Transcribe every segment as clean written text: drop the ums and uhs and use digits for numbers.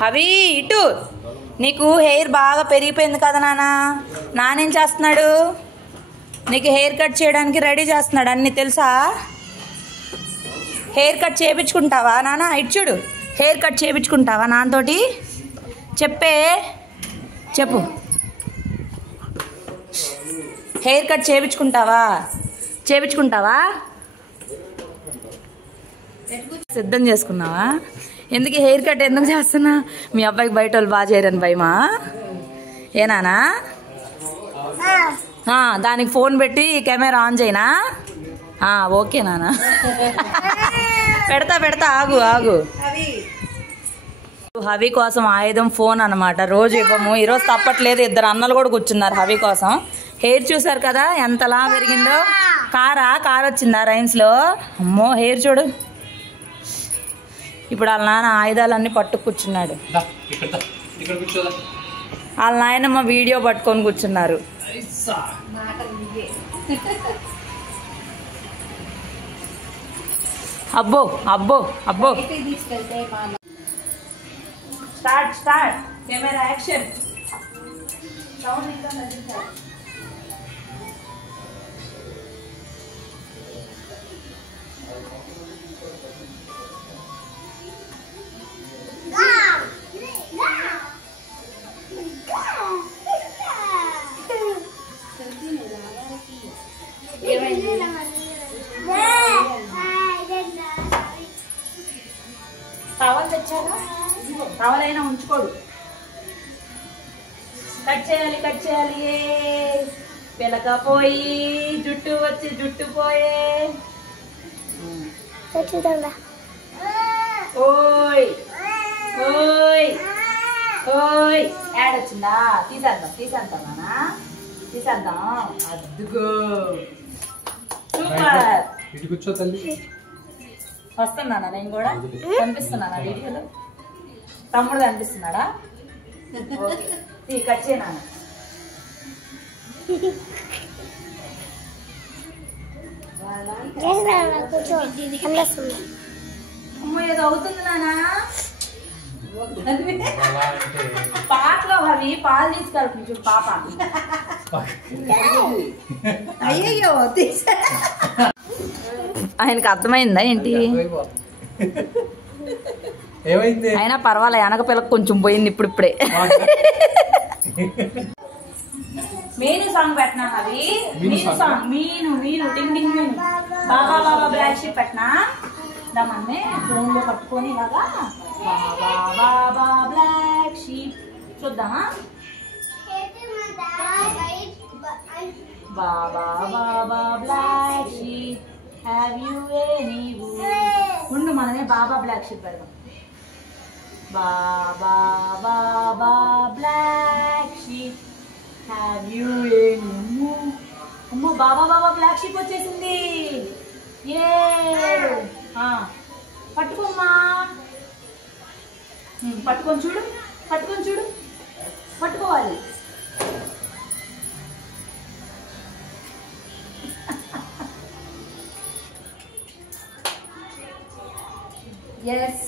హవి ఇటు నీకు హెయిర్ బాగా పెరిగిపోయింది కదా నానేం చేస్తున్నాడు నీకు హెయిర్ కట్ చేయడానికి రెడీ చేస్తున్నాడు అన్ని తెలుసా హెయిర్ కట్ చేయించుకుంటావా నాన్న ఇటు చూడు హెయిర్ కట్ చేయించుకుంటావా నాన్నతోటి చెప్పు హెయిర్ కట్ చేయించుకుంటావా సిద్ధం చేసుకున్నావా ఎందుకు హెయిర్ కట్ ఎందుకు చేస్తున్నా మీ అబ్బాయికి బయట వాళ్ళు బాగా చేయరని భయమా ఏనానా దానికి ఫోన్ పెట్టి కెమెరా ఆన్ చేయనా ఓకే నానా పెడతా ఆగు హవి కోసం ఆయుధం ఫోన్ అనమాట రోజు ఇవ్వము ఈరోజు తప్పట్లేదు ఇద్దరు అన్నలు కూడా కూర్చున్నారు హవి కోసం హెయిర్ చూసారు కదా ఎంతలా పెరిగిందో కార్ వచ్చిందా రైన్స్లో అమ్మో హెయిర్ చూడు ఇప్పుడు వాళ్ళ నాన్న ఆయుధాలన్నీ పట్టుకు కూర్చున్నాడు వాళ్ళ నాయనమ్మ వీడియో పట్టుకొని కూర్చున్నారు అబ్బో స్టార్ట్ కెమెరా యాక్షన్ టవల్ తెచ్చారా టవల్ అయినా ఉంచుకోడు కట్ చేయాలి పిలకపోయి జుట్టు వచ్చి జుట్టు పోయే ఓయ్ యాడ్ వచ్చిందా తీసేద్దాం అద్దుగో సూపర్ వస్తున్నానా నేను కూడా కనిపిస్తున్నానా వీడియోలో తమ్ముడు కనిపిస్తున్నాడా కట్ చేయనా అమ్మో ఏదో అవుతుంది నానా పాటలో అవి పాలు తీసుకెళ్తుంది చూడు పాప అయ్యో ఆయనకు అర్థమైందా ఏంటి అయినా పర్వాలే వెనక పిల్లకి కొంచెం పోయింది ఇప్పుడిప్పుడే మీను సాంగ్ పెట్టినా అవి మీను టింగ్ టింగ్ మీను బాబా బ్లాక్ షీప్ పెట్టినా దాన్ని ఫోన్ లో పట్టుకొని ఇలాగా బాబా బ్లాక్ షీప్ చూద్దామా baa baa black sheep have you any ఉండు మనమే బాబా బ్లాక్ షీప్ పెడదాం baa baa black sheep have you any అమ్మో బాబా బ్లాక్ షీప్ వచ్చేసింది ఏ పట్టుకోమ్మా పట్టుకొని చూడు పట్టుకోవాలి yes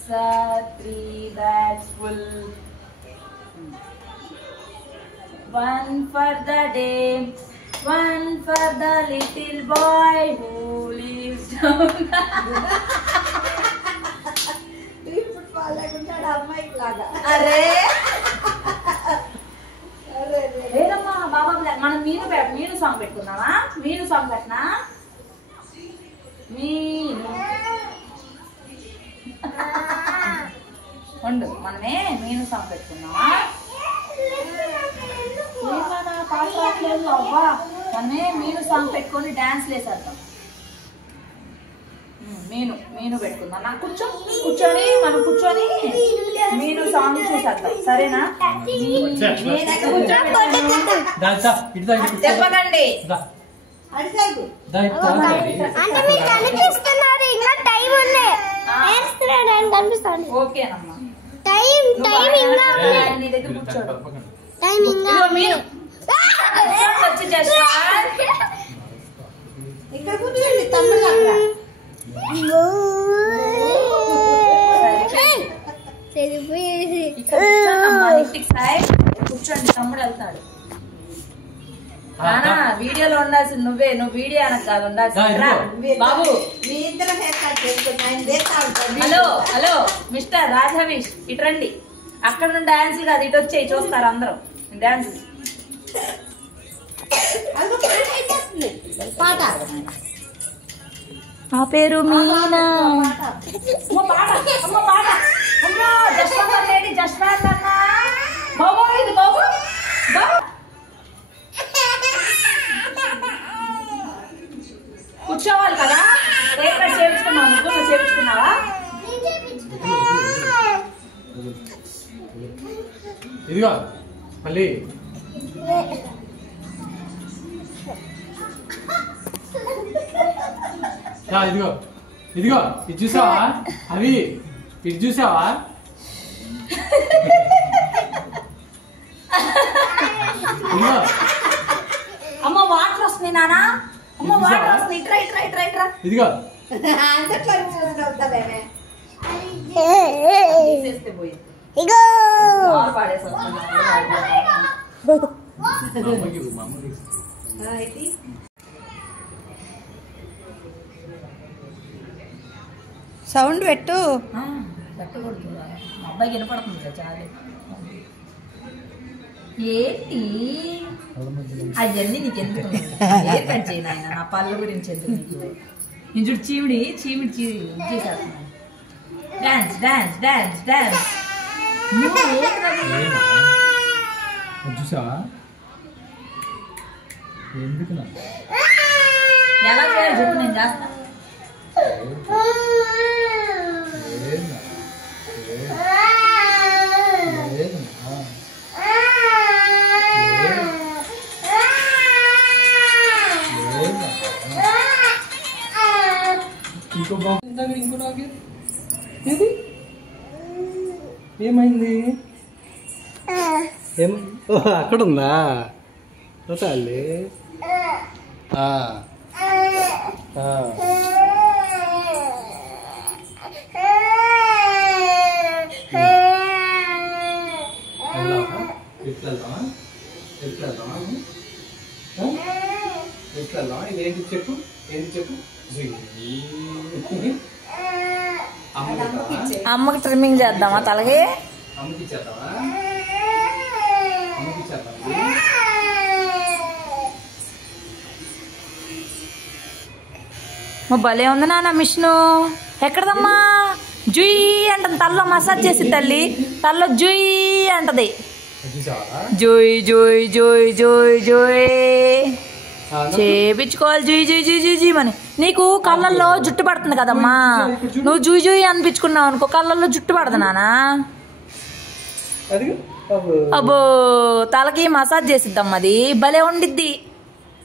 sir 3 bags full one for the day one for the little boy who lives down అరే లేదమ్మా బాబా మనం మీను సాంగ్ పెట్టుకున్నావా మీను సాంగ్ పెట్టినా మీను ఉండు మనమే మీను సాంగ్ పెట్టుకున్నావా పాట రావట్లేదు అవ్వా మనమే మీను సాంగ్ పెట్టుకొని డాన్స్ వేసేద్దాం మీను పెట్టుకుందాం నాకు కూర్చొని మనం మీను సాంగ్ చూసేద్దాం సరేనా చెప్పకండి ఓకేనమ్మా నీ దగ్గర కూర్చోడు మీను వచ్చి ఇక్కడ కూర్చోండి తమ్ముడు ఇక్కడ కూర్చోండి ఇంటికి సాయి కూర్చోండి తమ్ముడు వెళ్తాడు నానా వీడియోలో ఉండాల్సింది నువ్వే నువ్వు వీడియో అనకు కాదు ఉండాల్సింది బాబు హలో హలో మిస్టర్ రాజహవీష్ ఇటు రండి అక్కడ నుండి డాన్స్ కాదు ఇటు వచ్చేయి చూస్తారు అందరూ డాన్స్ ఆ పేరు మీనా కూర్చోవాలి కదా చేపించుకున్నావు నువ్వు చేపించుకున్నావా ఇదిగో మళ్ళీ ఇదిగో ఇదిగో ఇది చూసావా అవి ఇది చూసావా అమ్మ వాటర్ వస్తుంది నానా అమ్మ వాటర్ వస్తుంది ఇట్రా ఇట్రా ఇట్రా ఇట్రా ఇదిగో సౌండ్ పెట్టు పెట్టకూడదు అబ్బాయికి వినపడుతుంది కదా చాలు ఏంటి అవన్నీ నీకు ఎందుకు ఏ కట్ చేయను ఆయన నా పళ్ళ గురించి ఎందుకు నీకు నేను చూడు చీమిడి చేసేస్తున్నాను డాన్స్ డాన్స్ డాన్స్ డాన్స్ చూసావా ఎలా చేయాలి చెప్పు నేను చేస్తా ఏమైంది అక్కడ ఉందా తల్లి ఏంటి చెప్పు ఏంటి చెప్పు అమ్మకి ట్రిమ్మింగ్ చేద్దామా తలకి అమ్మకి చేద్దామా అమ్మకి చేద్దాం భలే ఉంది నాన్న మిషను ఎక్కడదమ్మా జుయ్ అంటుంది తల్లో మసాజ్ చేసి తల్లి తల్లో జుయ్ అంటది జుయ్ జుయ్ జుయ్ జుయ్ జుయ్ చేపించుకోవాలి జుయ్ జుయ్ జుయ్ జుయ్ జుయ్ అని నీకు కళ్ళల్లో జుట్టు పడుతుంది కదమ్మా నువ్వు జుయ్ జుయ్ అనిపించుకున్నావు అనుకో కళ్ళల్లో జుట్టు పడదు నానా అబ్బో తలకి మసాజ్ చేసిద్దాం అది భలే ఉండిద్ది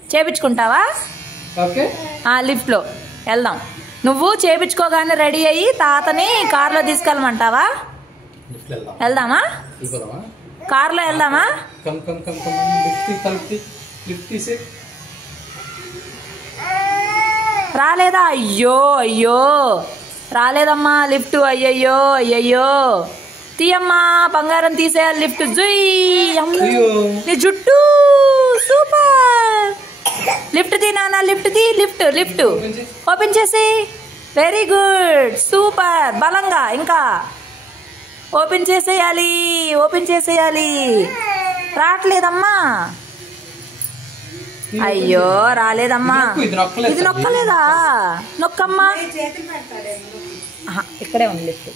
చేపించుకుంటావా లిఫ్ట్ లో వెళ్దాం నువ్వు చేపించుకోగానే రెడీ అయ్యి తాతని కార్లో తీసుకెళ్ళమంటావా వెళ్దామా కార్లో వెళ్దామా రాలేదా అయ్యో అయ్యో రాలేదమ్మా లిఫ్ట్ అయ్యయ్యో అయ్యయ్యో తీయమ్మా బంగారం తీసేయాలి లిఫ్ట్ జుయ్ నీ జుట్టు సూపర్ లిఫ్ట్ తీ నాన్న లిఫ్ట్ తీ లిఫ్ట్ లిఫ్ట్ ఓపెన్ చేసి వెరీ గుడ్ సూపర్ బలంగా ఇంకా ఓపెన్ చేసేయాలి ఓపెన్ చేసేయాలి రావట్లేదమ్మా అయ్యో రాలేదమ్మా ఇది నొక్కలేదా నొక్కమ్మా ఇక్కడే ఉంది లిఫ్ట్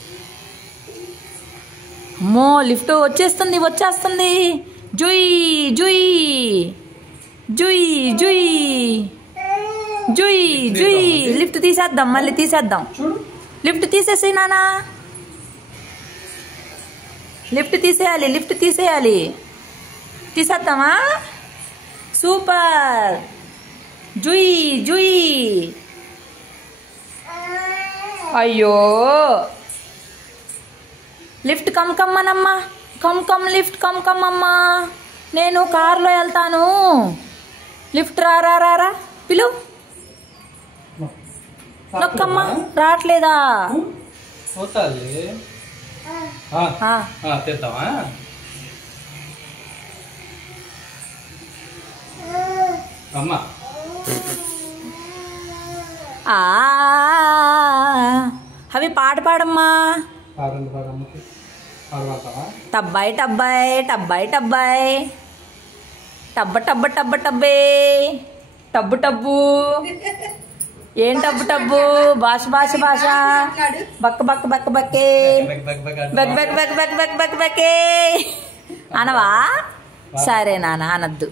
అమ్మో లిఫ్ట్ వచ్చేస్తుంది వచ్చేస్తుంది జుయ్ జుయ్ జుయ్ జుయ్ జుయ్ జుయ్ లిఫ్ట్ తీసేద్దాం మళ్ళీ తీసేద్దాం లిఫ్ట్ తీసేసి నానా లిఫ్ట్ తీసేయాలి లిఫ్ట్ తీసేయాలి తీసేద్దామా సూపర్ జుయ్ జుయ్ అయ్యో లిఫ్ట్ కమ్ కమ్మనమ్మా కమ్ కమ్ లిఫ్ట్ కమ్ కమ్మమ్మా నేను కార్లో వెళ్తాను లిఫ్ట్ రా రా రా రా పిలు నొక్కమ్మా రావట్లేదా తెస్తావా? అమ్మా అవి పాట పాడమ్మా. టబ్బాయి టబ్బాయి టబ్బాయి టబ్బాయి టబ్బ టబ్బ టబ్బ టబ్బే టబ్బు టబ్బు. ఏం టబ్బు టబ్బు? భాష భాష భాష. బక్క బక్క బక్క బక్కే బక్ బక్ బక్ బక్ బక్ బక్ బక్కే అనవా? సరే నాన్న అనద్దు.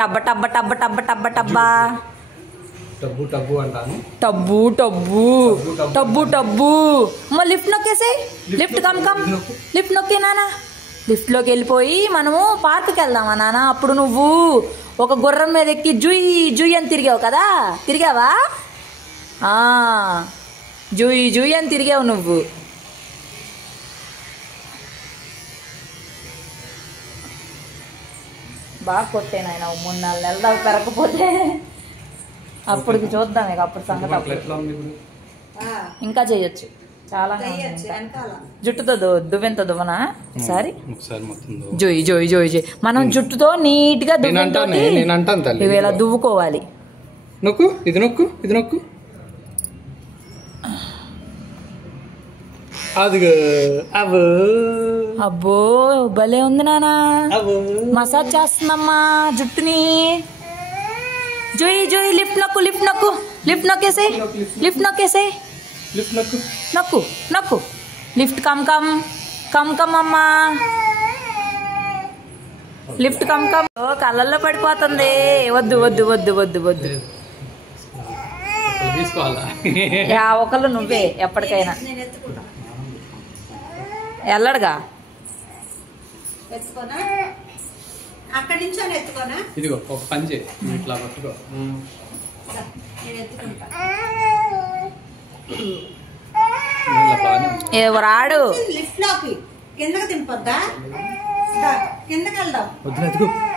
టబ్బ టబ్బ టబ్బ టబ్బ టబ్బ టబ్బా. టబ్బు టబ్బు అంటాను. టబ్బు టబ్బు టబ్బు టబ్బు. అమ్మ లిఫ్ట్ నొక్కేసే. Lift come come. లిఫ్ట్ నొక్కే నాన్న. లిఫ్ట్లోకి వెళ్ళిపోయి మనము పార్క్కి వెళ్దామా నాన్న? అప్పుడు నువ్వు ఒక గుర్రం మీద ఎక్కి జుయ్ జుయ్ అని తిరిగావు కదా, తిరిగావా? జుయ్ జుయ్ అని తిరిగావు నువ్వు. బాగా కొట్టాను ఆయన. 3-4 నెలలు దాకా పెరగకపోతే అప్పటికి చూద్దాం. ఇక అప్పుడు సంగతి ఇంకా చేయొచ్చు. చాలా జుట్టుతో దువ్వెంతో దువ్వనా ఒకసారి. జోయి జోయి జోయి జోయి. మనం జుట్టుతో నీట్ గా ఇలా దువ్వుకోవాలి. నొక్కు, ఇది నొక్కు, ఇది నొక్కు. అబ్బో భలే ఉంది నానా. మసాజ్ చేస్తుందమ్మా జుట్టుని. జోయి జోయి. లిఫ్ట్ నొక్కు, లిఫ్ట్ నొక్కు, లిఫ్ట్ నొక్కేసే, లిఫ్ట్ నొక్కేసే. నొక్కు నొక్కు. Lift come come come come అమ్మా. Lift come come. కళ్ళల్లో పడిపోతుంది. వద్దు వద్దు వద్దు వద్దు వద్దు. ఒకళ్ళు నువ్వే ఎప్పటికైనా వెళ్ళడుగా. అక్కడి నుంచి ఎత్తుకోనా? ఇదిగో ఒక పని చేయి, ఇట్లా పట్టుకో. ఎవరాడు లిఫ్ట్ లోకి కిందకి దింపొద్దా? కిందకి వెళ్దాం.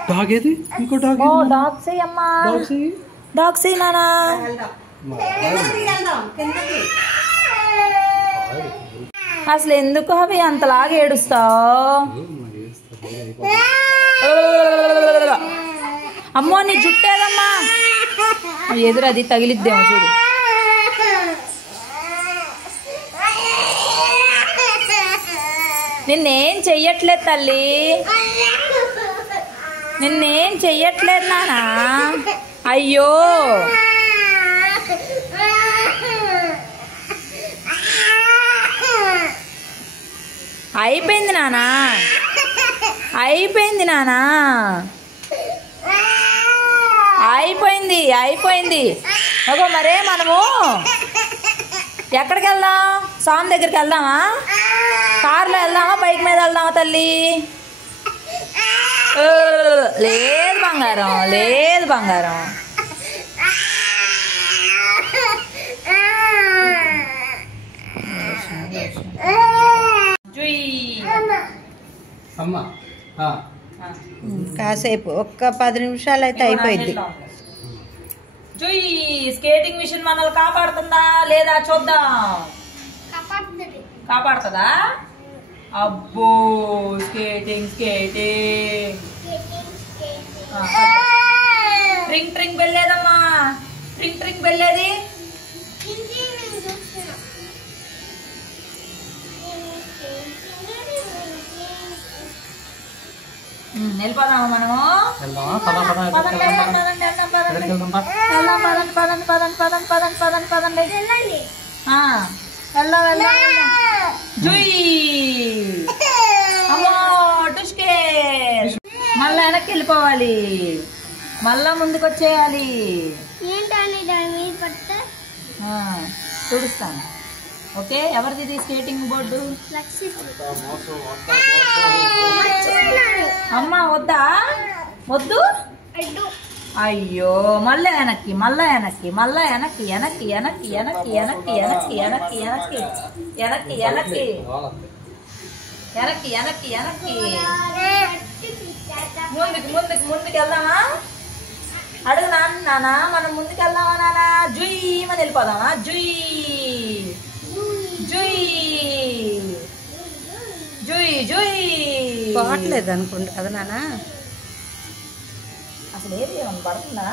డాగ్ ఏది? ఇంకో డాగ్. డాగ్ సే అమ్మా. డాగ్ సే నానా. అసలు ఎందుకు అవి అంతలాగా ఏడుస్తావు? అమ్మో నీ జుట్టేదమ్మా. ఎదురు అది తగిలిద్దేమో చూడు. నిన్నేం చెయ్యట్లేదు తల్లి, నిన్నేం చెయ్యట్లేదు నానా. అయ్యో అయిపోయింది నానా, అయిపోయింది నానా, అయిపోయింది అయిపోయింది. ఓకే మరే మనము ఎక్కడికి వెళ్దాం? స్వామి దగ్గరికి వెళ్దామా? కార్లో వెళ్దామా, బైక్ మీద వెళ్దామా తల్లి? లేదు బంగారం, లేదు బంగారం. కాసేపు ఒక్క 10 నిమిషాలు అయితే అయిపోయింది. జుయ్ స్కేటింగ్ మిషన్ మనల్ని కాపాడుతుందా లేదా చూద్దాం. కాపాడుతుందా? అబ్బో స్కేటింగ్ స్కేటింగ్. ట్రింగ్ ట్రింగ్ వెళ్ళేదమ్మా, ట్రింగ్ ట్రింగ్ వెళ్ళేది. వెళ్ళిపోదామా మనము? మళ్ళా వెనక్కి వెళ్ళిపోవాలి, మళ్ళా ముందుకు వచ్చేయాలి. చూపిస్తాను. ఓకే ఎవరిది స్కేటింగ్ బోర్డు? అమ్మా వద్దా? వద్దు. అయ్యో మళ్ళా వెనక్కి, మళ్ళా వెనక్కి, మళ్ళా వెనక్కి, వెనక్కి వెనక్కి వెనక్కి వెనక్కి వెనక్కి వెనక్కి వెనక్కి వెనక్కి వెనక్కి వెనక్కి వెనక్కి వెనక్కి ముందుకు ముందుకు ముందుకు వెళ్దామా? అడుగు నాన్న, మనం ముందుకు వెళ్దామా నాన్న? జుయ్ అని వెళ్ళిపోదామా? జుయ్ జుయ్ జోయ్ పోవట్లేదు అనుకోండి కదా నాన్న. అసలు ఏది ఏమన్నా పడుతుందా?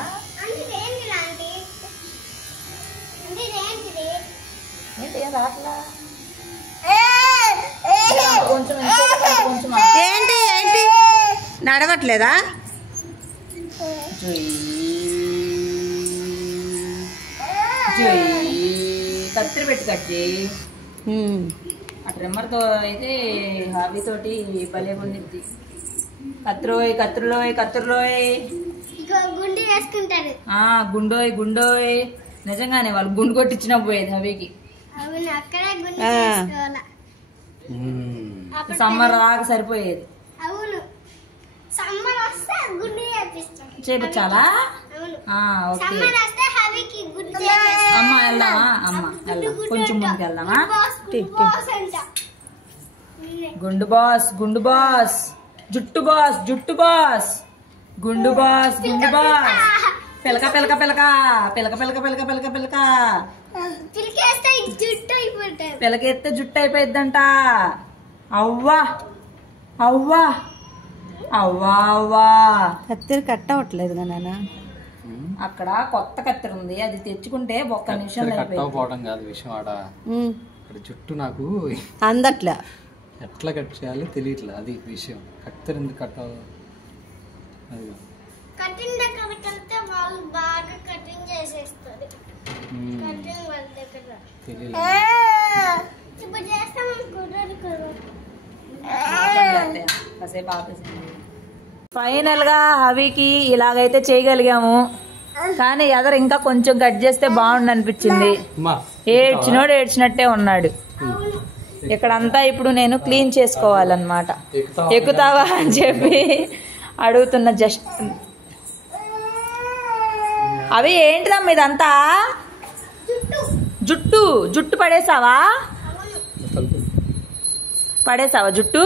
ఏంటి ఏం రాట్లా? కొంచెం కొంచెం ఏంటి ఏంటి నడవట్లేదా? కత్తిరి పెట్టి కట్ చేయి. ఆ ట్రిమ్మర్తో అయితే హాబీతోటి భలే ఉండిద్ది. కత్తిరోయ్ కత్తిరిలోయ్ కత్తిరిలోయ్ గుండు వేసుకుంటారు. గుండోయ్ గుండోయ్. నిజంగానే వాళ్ళు గుండు కొట్టించినా పోయేది హబీకి. అవును, అక్కడే గుండు చేసుకోవాలా. సమ్మర్ దాకా సరిపోయేది. అవును, సమ్మర్ వస్తే గుండు చేపిస్తాం. చేపించాలా? అవును, ఓకే. సమ్మర్ వస్తే హబీకి గుండు చేపిస్తాం. అమ్మ వెళ్దామా? అమ్మ వెళ్దాం, కొంచెం ముందుకు వెళ్దామా? గుండు బాస్ గుండు బాస్, జుట్టు బాస్ జుట్టు బాస్, గుండు బాస్ గుండు బాస్. పిలక పిలక పిలక పిలక పిలక పిలక పిలక పిలక పిలికేస్తే జుట్టు అయిపోతారు. పిలకెత్తే జుట్టు అయిపోయిద్దంట. అవ్వా అవ్వా అవ్వా అవ్వా. కత్తిరి కట్ అవ్వట్లేదు కదా నాన్న. అక్కడ కొత్త కత్తెర ఉంది, అది తెచ్చుకుంటే ఒక్క నిమిషంలో పోవడం కాదు విషయం. ఆడ ఇక్కడ చుట్టూ నాకు అందట్లా, ఎట్లా కట్ చేయాలో తెలియట్లేదు. అది విషయం. కత్తెర ఎందుకు కట్ అవ్వదు? కటింగ్ దగ్గర వెళ్తే వాళ్ళు బాగా కటింగ్ చేసేస్తారు. కటింగ్ వాళ్ళ దగ్గర తెలియదు. ఇప్పుడు చేస్తాం అనుకుంటారు కదా. ఫైనల్ గా హవీకి ఇలాగైతే చేయగలిగాము, కానీ ఎదరు ఇంకా కొంచెం కట్ చేస్తే బాగుండు అనిపించింది. ఏడ్చినోడు ఏడ్చినట్టే ఉన్నాడు. ఇక్కడంతా ఇప్పుడు నేను క్లీన్ చేసుకోవాలన్నమాట. ఎక్కుతావా అని చెప్పి అడుగుతున్న. జస్ట్ అవి ఏంటిదమ్మా ఇదంతా? జుట్టు జుట్టు పడేసావా? పడేసావా జుట్టు?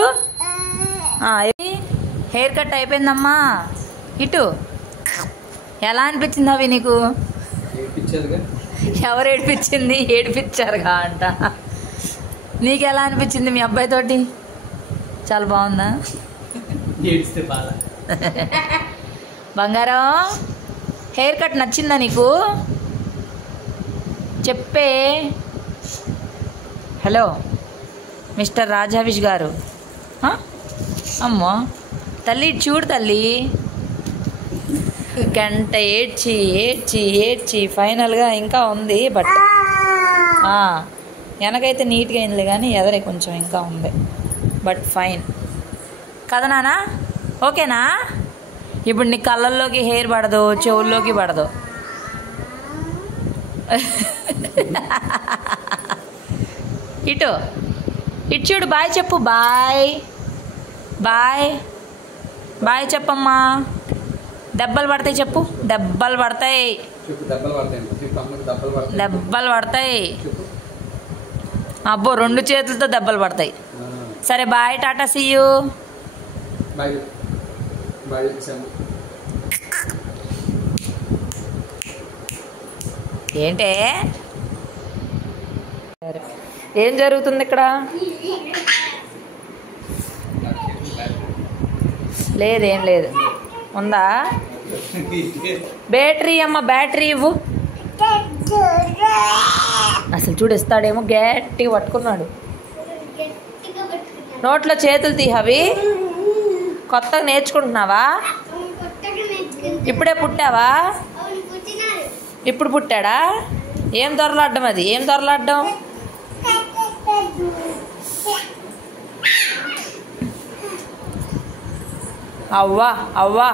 హెయిర్ కట్ అయిపోయిందమ్మా. ఇటు ఎలా అనిపించింది అవి నీకు? ఎవరు ఏడిపించింది? ఏడిపించారుగా అంట. నీకు ఎలా అనిపించింది మీ అబ్బాయి తోటి? చాలా బాగుందా? బంగారం, హెయిర్ కట్ నచ్చిందా నీకు? చెప్పే. హలో మిస్టర్ రాజావిష్ గారు. అమ్మో తల్లి, చూడు తల్లి, గంట ఏడ్చి ఏడ్చి ఏడ్చి ఫైనల్గా ఇంకా ఉంది. బట్ వెనకైతే నీట్గా అయిందిలే, కానీ ఎదరే కొంచెం ఇంకా ఉంది. బట్ ఫైన్ కదా నాన్న? ఓకేనా? ఇప్పుడు నీ కళ్ళల్లోకి హెయిర్ పడదు, చెవుల్లోకి పడదు. ఇటు ఇటు చూడు. బాయ్ చెప్పు. బాయ్ బాయ్ బాయ్ చెప్పమ్మా. దెబ్బలు పడతాయి చెప్పు. దెబ్బలు పడతాయి, దెబ్బలు పడతాయి. అబ్బో, 2 చేతులతో దెబ్బలు పడతాయి. సరే బాయ్, టాటా, సీ యూ. ఏంటే ఏం జరుగుతుంది ఇక్కడ? లేదేం లేదు. ఉందా? బ్యాటరీ అమ్మ, బ్యాటరీ ఇవ్వు. అసలు చూడు, ఇస్తాడేమో. గట్టిగా పట్టుకున్నాడు. నోట్లో చేతులు తీహవి. కొత్తగా నేర్చుకుంటున్నావా? ఇప్పుడే పుట్టావా? ఇప్పుడు పుట్టాడా? ఏం దొరలాడ్డం అది? ఏం దొరలాడ్డం? అవ్వా అవ్వా